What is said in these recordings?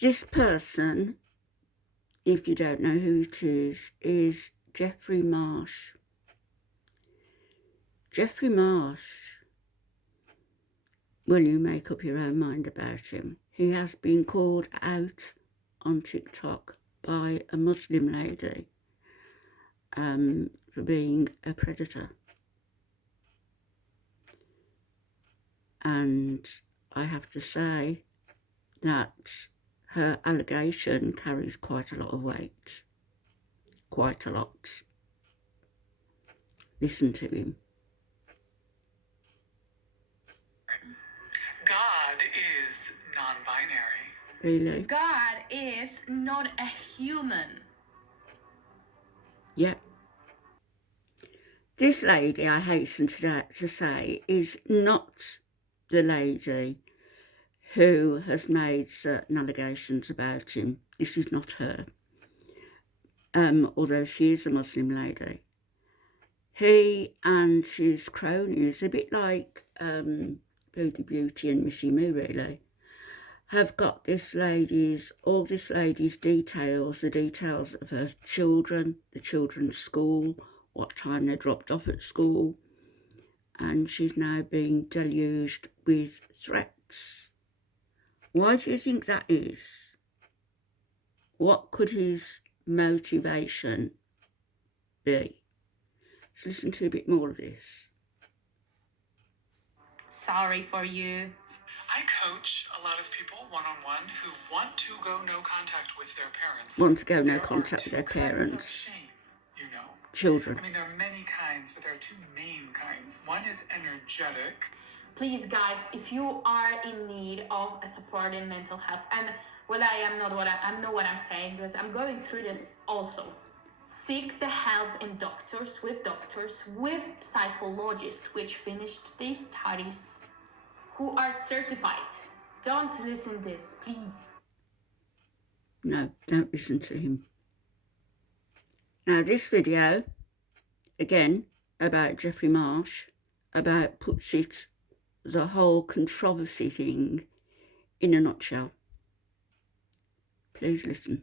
This person, if you don't know who it is Jeffrey Marsh. Jeffrey Marsh, well, you make up your own mind about him. He has been called out on TikTok by a Muslim lady for being a predator. And I have to say that her allegation carries quite a lot of weight. Quite a lot. Listen to him. God is non-binary. Really? God is not a human. Yeah. This lady, I hasten to say, is not the lady who has made certain allegations about him. This is not her. Although she is a Muslim lady. He and his cronies, a bit like Booty Beauty and Missy Moo, really, have got all this lady's details, the details of her children, the children's school, what time they dropped off at school, and she's now being deluged with threats. Why do you think that is? What could his motivation be? Let's listen to a bit more of this. Sorry for you. I coach a lot of people one-on-one who want to go no contact with their parents. Want to go no There contact are with their two kinds of parents. shame, you know. Children. I mean, there are many kinds, but there are two main kinds. One is energetic. Please, guys, if you are in need of a support in mental health, and well, I know what I'm saying because I'm going through this also. Seek the help in doctors, with psychologists which finished these studies, who are certified. Don't listen to this, please. No, don't listen to him. Now, this video, again, about Jeffrey Marsh, puts it, the whole controversy thing, in a nutshell. Please listen.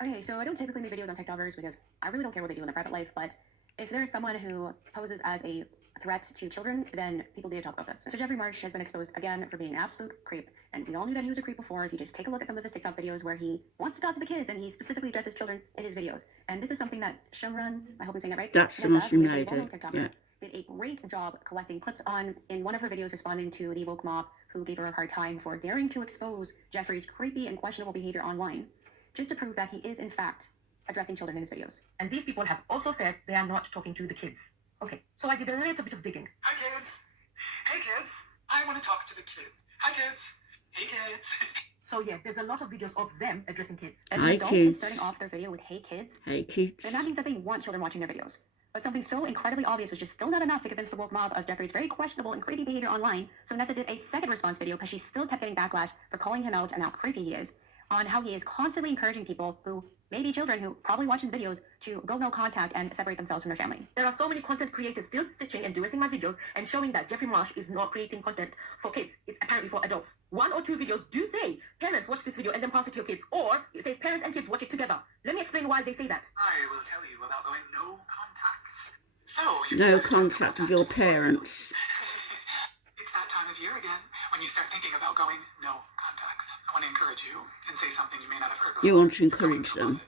Okay, so I don't typically make videos on TikTokers because I really don't care what they do in their private life, but if there's someone who poses as a threat to children, then people need to talk about this. So Jeffrey Marsh has been exposed again for being an absolute creep, and we all knew that he was a creep before. If you just take a look at some of his TikTok videos where he wants to talk to the kids and he specifically addresses children in his videos. And this is something that Shimran, I hope I'm saying that right? That's the Muslim lady, yeah. Did a great job collecting clips on in one of her videos responding to the woke mob who gave her a hard time for daring to expose Jeffrey's creepy and questionable behavior online, just to prove that he is in fact addressing children in his videos. And these people have also said they are not talking to the kids. Okay, so I did a little bit of digging. Hi, kids. Hey, kids. I want to talk to the kids. Hi, kids. Hey, kids. So yeah, there's a lot of videos of them addressing kids. As a Hi, result, kids. starting off their video with "Hey kids," Hey, kids. then that means that they want children watching their videos. But something so incredibly obvious was just still not enough to convince the woke mob of Jeffrey's very questionable and creepy behavior online. So Vanessa did a second response video because she still kept getting backlash for calling him out and how creepy he is, on how he is constantly encouraging people who may be children who probably watch his videos to go no contact and separate themselves from their family. There are so many content creators still stitching and duetting my videos and showing that Jeffrey Marsh is not creating content for kids. It's apparently for adults. One or two videos do say, parents watch this video and then pass it to your kids. Or it says parents and kids watch it together. Let me explain why they say that. I will tell you about going no contact. So, No contact with your parents. It's that time of year again when you start thinking about going no contact. I want to encourage you and say something you may not have heard before. You want to encourage them.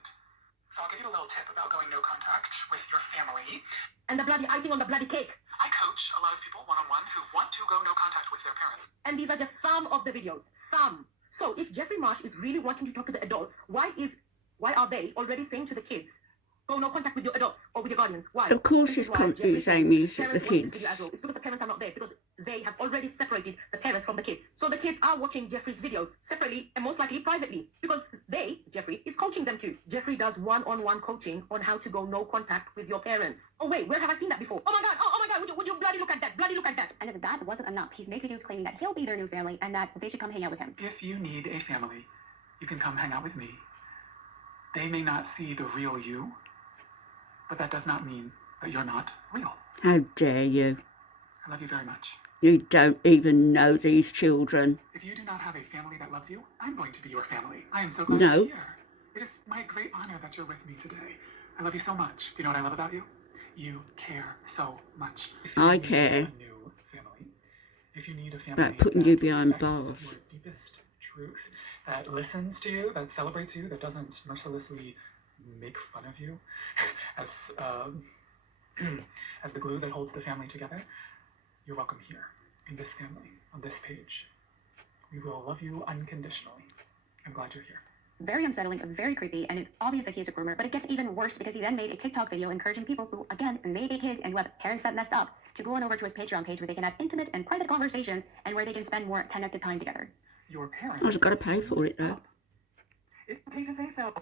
So I'll give you a little tip about going no contact with your family. And the bloody icing on the bloody cake. I coach a lot of people one-on-one who want to go no contact with their parents. And these are just some of the videos. Some. So if Jeffrey Marsh is really wanting to talk to the adults, why are they already saying to the kids, go no contact with your adults or with your guardians? Why? Of course This is he's why Jeffrey aiming says at the parents watch this kids. video as well. It's because the parents are not there, because they have already separated the parents from the kids. So the kids are watching Jeffrey's videos separately and most likely privately, because Jeffrey, is coaching them to. Jeffrey does one-on-one coaching on how to go no contact with your parents. Oh wait, where have I seen that before? Oh my god, would you bloody look at that, bloody look at that. And if that wasn't enough, he's made videos claiming that he'll be their new family and that they should come hang out with him. If you need a family, you can come hang out with me. They may not see the real you, but that does not mean that you're not real. How dare you? I love you very much. You don't even know these children. If you do not have a family that loves you, I'm going to be your family. I am so glad No. you're here. It is my great honor that you're with me today. I love you so much. Do you know what I love about you? You care so much. If you I need care. a new family, if you need a family About putting that you behind respects bars. your deepest truth, that listens to you, that celebrates you, that doesn't mercilessly make fun of you as as the glue that holds the family together, you're welcome here in this family on this page. We will love you unconditionally. I'm glad you're here. Very unsettling, very creepy, and it's obvious that he is a groomer, but it gets even worse because he then made a TikTok video encouraging people who, again, may be kids and who have parents that messed up to go on over to his Patreon page where they can have intimate and private conversations and where they can spend more connected time together. Your parents... I've got to pay for it, though. It's okay to say so.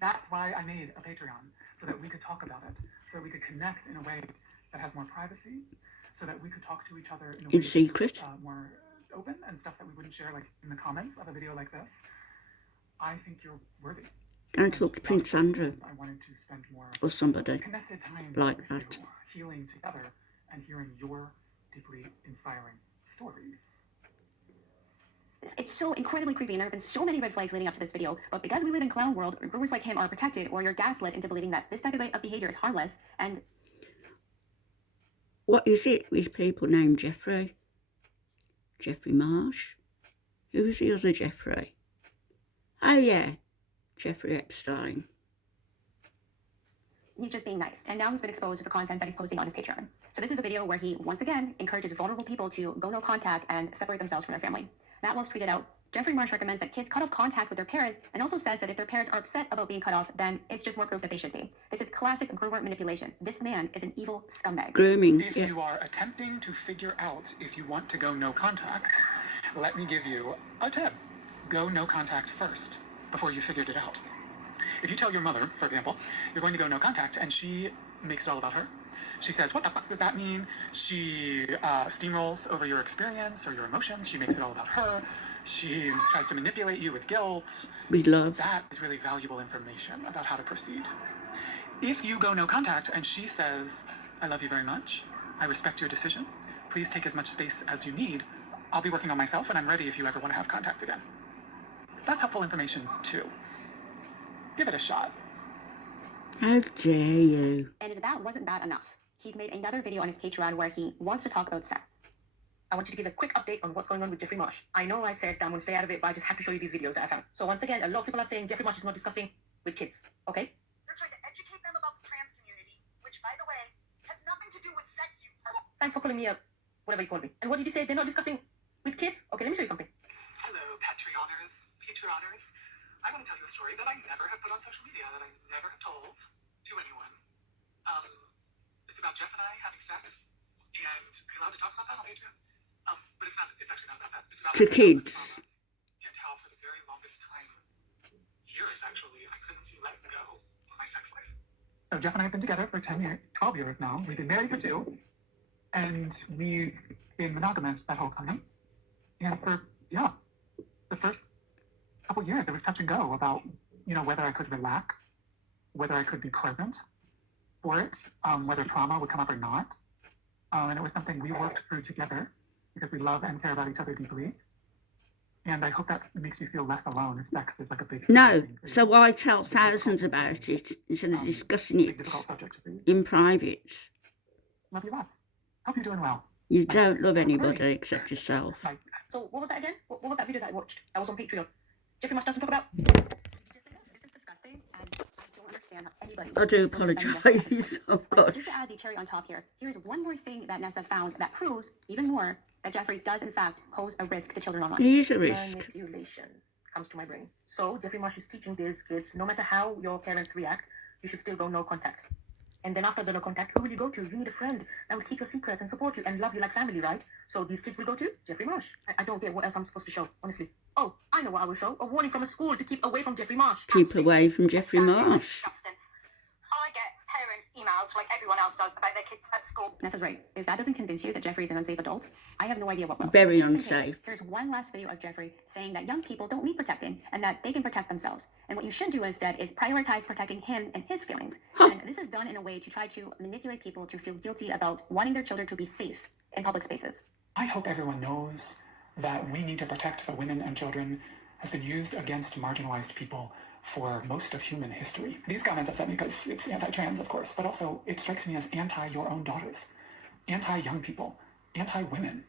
That's why I made a Patreon, so that we could talk about it, so that we could connect in a way that has more privacy, so that we could talk to each other in a way In that's, secret. more open and stuff that we wouldn't share, like in the comments of a video like this. I think you're worthy. Don't talk to Prince Andrew I wanted to spend more or somebody connected time like with that. you, healing together and hearing your deeply inspiring stories. It's so incredibly creepy, and there have been so many red flags leading up to this video, but because we live in clown world, groomers like him are protected, or you're gaslit into believing that this type of behavior is harmless, and... What is it with people named Jeffrey? Jeffrey Marsh? Who was the other Jeffrey? Oh yeah, Jeffrey Epstein. He's just being nice, and now he's been exposed for content that he's posting on his Patreon. So this is a video where he, once again, encourages vulnerable people to go no contact and separate themselves from their family. Matt Walsh tweeted out, Jeffrey Marsh recommends that kids cut off contact with their parents and also says that if their parents are upset about being cut off, then it's just more proof that they should be. This is classic groomer manipulation. This man is an evil scumbag. Grooming, If yeah. you are attempting to figure out if you want to go no contact, let me give you a tip. Go no contact first, before you figured it out. If you tell your mother, for example, you're going to go no contact, and she makes it all about her, she says, what the fuck does that mean? She steamrolls over your experience or your emotions. She makes it all about her. She tries to manipulate you with guilt. With love. That is really valuable information about how to proceed. If you go no contact and she says, I love you very much, I respect your decision, please take as much space as you need, I'll be working on myself and I'm ready if you ever want to have contact again. That's helpful information too. Give it a shot. How dare you? And if that wasn't bad enough, he's made another video on his Patreon where he wants to talk about sex. I want you to give a quick update on what's going on with Jeffrey Marsh. I know I said I'm going to stay out of it, but I just have to show you these videos that I found. So once again, a lot of people are saying Jeffrey Marsh is not discussing with kids, okay? You're trying to educate them about the trans community, which, by the way, has nothing to do with sex, you... Thanks for calling me a... whatever you called me. And what did you say? They're not discussing with kids? Okay, let me show you something. Hello, Patreoners. Patreoners. I want to tell you a story that I never have put on social media, that I never have told to anyone. It's about Jeff and I having sex, and are you allowed to talk about that on Patreon? But it's actually not about that. It's about To kids. and how for the very longest time, years actually, I couldn't let go of my sex life. So Jeff and I have been together for 10 years, 12 years now. We've been married for 2, and we've been monogamous that whole time. And for, the first couple years, it was touch and go about, whether I could relax, whether I could be present for it, whether trauma would come up or not. And it was something we worked through together because we love and care about each other deeply. And I hope that makes you feel less alone. Sex is like a big No, thing for you. so why tell thousands about it instead of discussing Big it difficult subject for you. in private? Love you lots. Hope you're doing well. You don't love anybody except yourself. Like, So what was that again? What was that video that I watched? That was on Patreon. Jeffrey Marsh doesn't talk about... This is disgusting, and I don't understand how anybody... I do still defends him. apologise. Oh And God. just to add the cherry on top here, here's one more thing that Nessa found that proves, even more, that Jeffrey does in fact pose a risk to children online. He is a risk. Manipulation comes to my brain. So Jeffrey Marsh is teaching these kids, no matter how your parents react, you should still go no contact. And then after the no contact, who will you go to? You need a friend that will keep your secrets and support you and love you like family, right? So these kids will go to Jeffrey Marsh. I don't get what else I'm supposed to show, honestly. Oh, I know what I will show. A warning from a school to keep away from Jeffrey Marsh. Keep away from Jeffrey Marsh. I get parent emails like everyone else does about their kids at school. Nessa's right. If that doesn't convince you that Jeffrey is an unsafe adult, I have no idea what will. Very Just in case, unsafe. Here's one last video of Jeffrey saying that young people don't need protecting and that they can protect themselves. And what you should do instead is prioritize protecting him and his feelings. Huh. And this is done in a way to try to manipulate people to feel guilty about wanting their children to be safe. in public spaces. I hope everyone knows that we need to protect the women and children has been used against marginalized people for most of human history. These comments upset me because it's anti-trans, of course, but also it strikes me as anti-your own daughters, anti-young people, anti-women.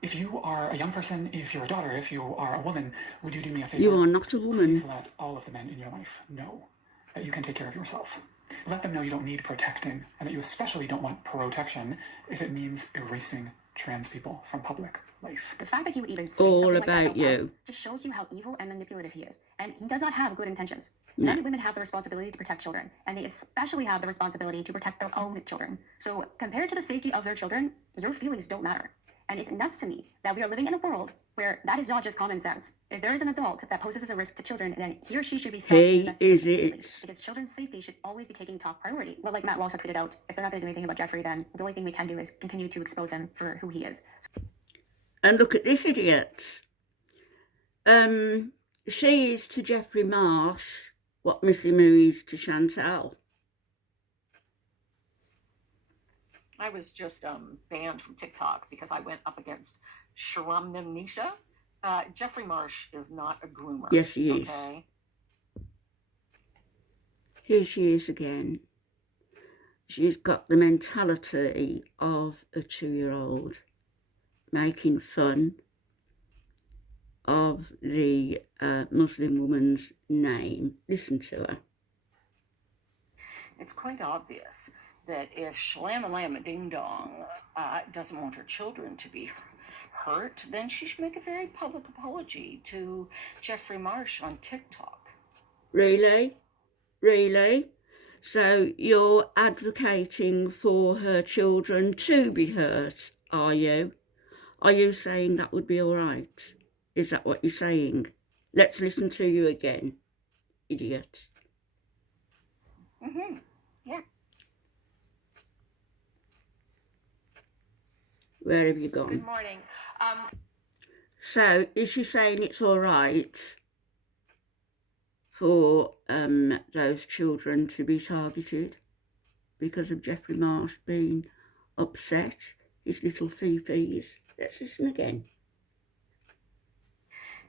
If you are a young person, if you're a daughter, if you are a woman, would you do me a favor? You are not a Please woman. let all of the men in your life know that you can take care of yourself. Let them know you don't need protecting, and that you especially don't want protection if it means erasing trans people from public life. The fact that he would even say All something like that about out loud you. just shows you how evil and manipulative he is. And he does not have good intentions. No. Men and women have the responsibility to protect children, and they especially have the responsibility to protect their own children. So compared to the safety of their children, your feelings don't matter. And it's nuts to me that we are living in a world where that is not just common sense. If there is an adult that poses as a risk to children, then he or she should be stopped and He investigated is immediately, it. because children's safety should always be taking top priority. But like Matt Walsh had tweeted out, if they're not going to do anything about Jeffrey, then the only thing we can do is continue to expose him for who he is. And look at this idiot. She is to Jeffrey Marsh what Missy Moo is to Chantal. I was just banned from TikTok because I went up against Sharamnamnesia. Jeffrey Marsh is not a groomer. Yes, he is. Okay? Here she is again. She's got the mentality of a 2-year-old, making fun of the Muslim woman's name. Listen to her. It's quite obvious that if Shalamalama Ding Dong doesn't want her children to be hurt, then she should make a very public apology to Jeffrey Marsh on TikTok. Really? Really? So you're advocating for her children to be hurt, are you? Are you saying that would be all right? Is that what you're saying? Let's listen to you again, idiot. Mm-hmm. Yeah. Where have you gone? Good morning. So is she saying it's all right for those children to be targeted because of Jeffrey Marsh being upset, his little fifis? Let's listen again.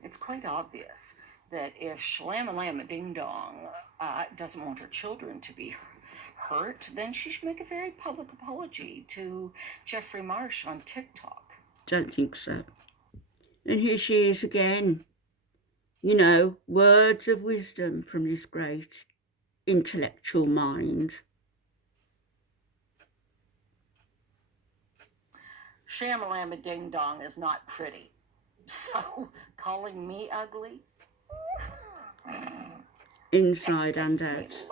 It's quite obvious that if Shalamalama Ding Dong doesn't want her children to be hurt, then she should make a very public apology to Jeffrey Marsh on TikTok. Don't think so. And here she is again. You know, words of wisdom from this great intellectual mind. Shamalama Ding Dong is not pretty. So, calling me ugly? Inside and out.